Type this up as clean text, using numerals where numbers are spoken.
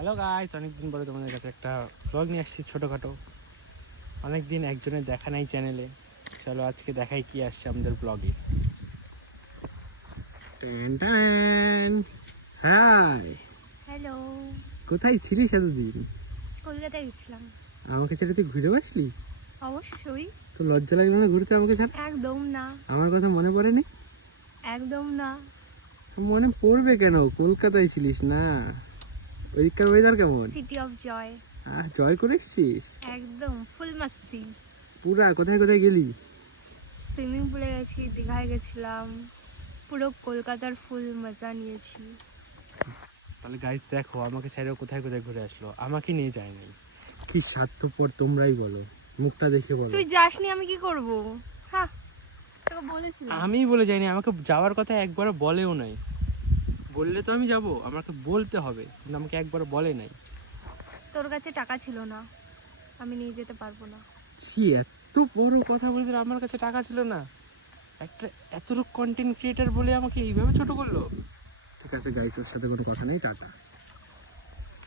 Hello guys, অনেকদিন পরে তোমাদের কাছে একটা ব্লগ নিয়ে আসছি ছোটোখাটো। অনেকদিন একজনের দেখা নাই চ্যানেলে। চলো আজকে দেখাই কি আসছে আমাদের ব্লগে। হাই, হ্যালো, কোথায় ছিলিস এতদিন? কলকাতায় গেছিলাম। আমাকে ছেড়ে তুই ঘুরে আসলি? অবশ্যই। তো লজ্জা লাগলো না ঘুরতে আমাকে ছাড়া? একদম না, আমার কথা মনে পড়েনি? একদম না। মনে পড়বে কেন? কলকাতায় ছিলিস না? ওইদিককার ওয়েদার কেমন? City of joy. জয় করে এসছিস? একদম ফুল মাস্তি। পুরা কোথায় কোথায় গেলি? সুইমিং পুলে গেছি, দীঘায় গেছিলাম, পুরো কলকাতার ফুল মজা নিয়েছি। তাহলে গাইস দেখো, আমাকে ছেড়ে কোথায় কোথায় ঘুরে আসলো, আমাকে নিয়ে যায়নি। কি স্বার্থপর তোমরাই বলো, মুখটা দেখে বলো। তুই যাসনি, আমি কি করব? হ্যাঁ, তোকে বলেছিলাম। আমি বলে যাইনি, আমাকে যাওয়ার কথা একবারও বলেও নাই। বললে তো আমি যাব, আমাকে বলতে হবে, কিন্তু আমাকে একবারও বলে নাই। তোর কাছে টাকা ছিল না, আমি নিয়ে যেতে পারবো না। ছি, এত বড় কথা বলে দিল, আমার কাছে টাকা ছিল না। একটা এত কন্টেন্ট ক্রিয়েটার বলে আমাকে এইভাবে ছোট করলো। ঠিক আছে গাইস, ওর সাথে কোনো কথা নেই, টাটা।